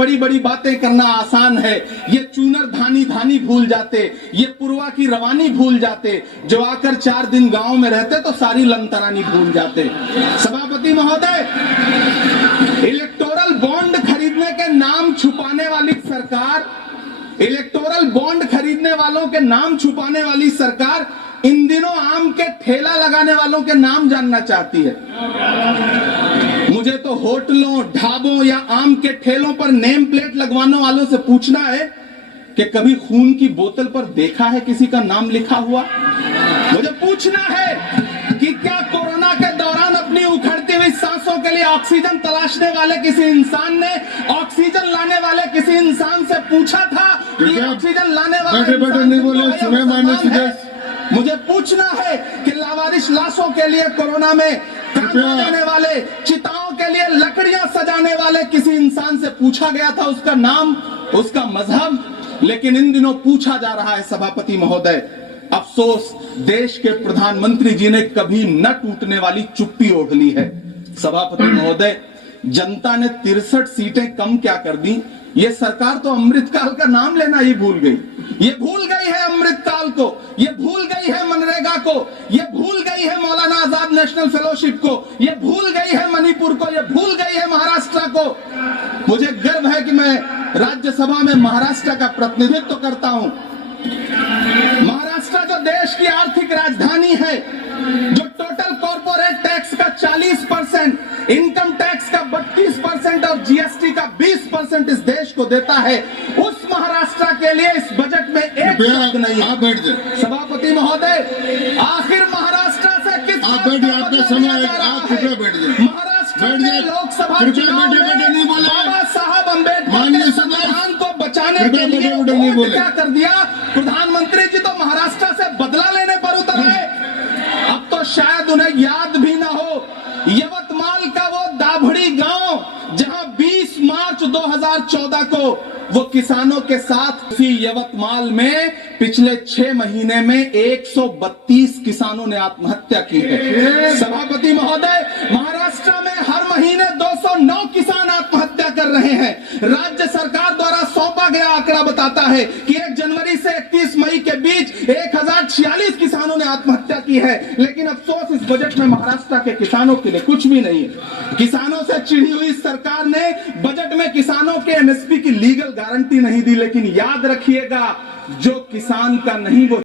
बड़ी बड़ी बातें करना आसान है। ये चूनर धानी धानी भूल जाते, ये पुरवा की रवानी भूल जाते, जो आकर 4 दिन गांव में रहते तो सारी लंतरानी भूल जाते। सभापति महोदय, इलेक्टोरल बॉन्ड खरीदने के नाम छुपाने वाली सरकार, इलेक्टोरल बॉन्ड खरीदने वालों के नाम छुपाने वाली सरकार इन दिनों आम के ठेला लगाने वालों के नाम जानना चाहती है। मुझे तो होटलों, ढाबों या आम के ठेलों पर नेम प्लेट लगवाने वालों से पूछना है कि कभी खून की बोतल पर देखा है किसी का नाम लिखा हुआ? मुझे पूछना है कि क्या कोरोना के दौरान अपनी उखड़ती हुई सांसों के लिए ऑक्सीजन तलाशने वाले किसी इंसान ने ऑक्सीजन लाने वाले किसी इंसान से पूछा था कि ऑक्सीजन लाने वाले नहीं बोले, सुने माननीय। मुझे पूछना है कि लावारिश लाशों के लिए कोरोना में काम करने वाले, चिताओं के लिए लकड़ियां सजाने वाले किसी इंसान से पूछा गया था उसका नाम, उसका मजहब? लेकिन इन दिनों पूछा जा रहा है। सभापति महोदय, अफसोस देश के प्रधानमंत्री जी ने कभी न टूटने वाली चुप्पी ओढ़ ली है। सभापति महोदय, जनता ने 63 सीटें कम क्या कर दी, ये सरकार तो अमृतकाल का नाम लेना ही भूल गई। ये भूल गई है अमृतकाल को, ये भूल गई है मनरेगा को, ये भूल गई है मौलाना आजाद नेशनल फेलोशिप को, ये भूल गई है मणिपुर को, ये भूल गई है महाराष्ट्र को। मुझे गर्व है कि मैं राज्यसभा में महाराष्ट्र का प्रतिनिधित्व करता हूं। महाराष्ट्र जो देश की आर्थिक राजधानी है, जो टोटल कॉर्पोरेट टैक्स का 40%, इनकम टैक्स का 32% और जीएसटी का 20% इस देश को देता है, उस महाराष्ट्र के लिए इस बजट में एक शब्द नहीं है। सभापति महोदय, आखिर महाराष्ट्र से किस आपका समय, आप कृपया बैठ जाइए। महाराष्ट्र में लोकसभा चुनाव में बाबा साहब अम्बेडकर संविधान को बचाने के लिए वोट क्या कर दिया? प्रधानमंत्री जी तो महाराष्ट्र से बदला लेने पर उतर आए। अब तो शायद उन्हें याद भी ना हो यवतमाल का वो दाभड़ी गांव जहां 20 मार्च 2014 को वो किसानों के साथ थी। यवतमाल में पिछले 6 महीने में 132 किसानों ने आत्महत्या की है। सभापति महोदय, महाराष्ट्र में हर महीने 209 किसान आत्महत्या कर रहे हैं। राज्य सरकार द्वारा सौंपा गया आंकड़ा बताता है कि 1 जनवरी से 31 मई के बीच 1046 किसानों ने आत्महत्या की है। लेकिन अफसोस, इस बजट में महाराष्ट्र के किसानों के लिए कुछ भी नहीं है। किसानों से चिढ़ी हुई सरकार ने बजट में किसानों के एमएसपी की लीगल गारंटी नहीं दी। लेकिन याद रखिएगा, जो किसान का नहीं वो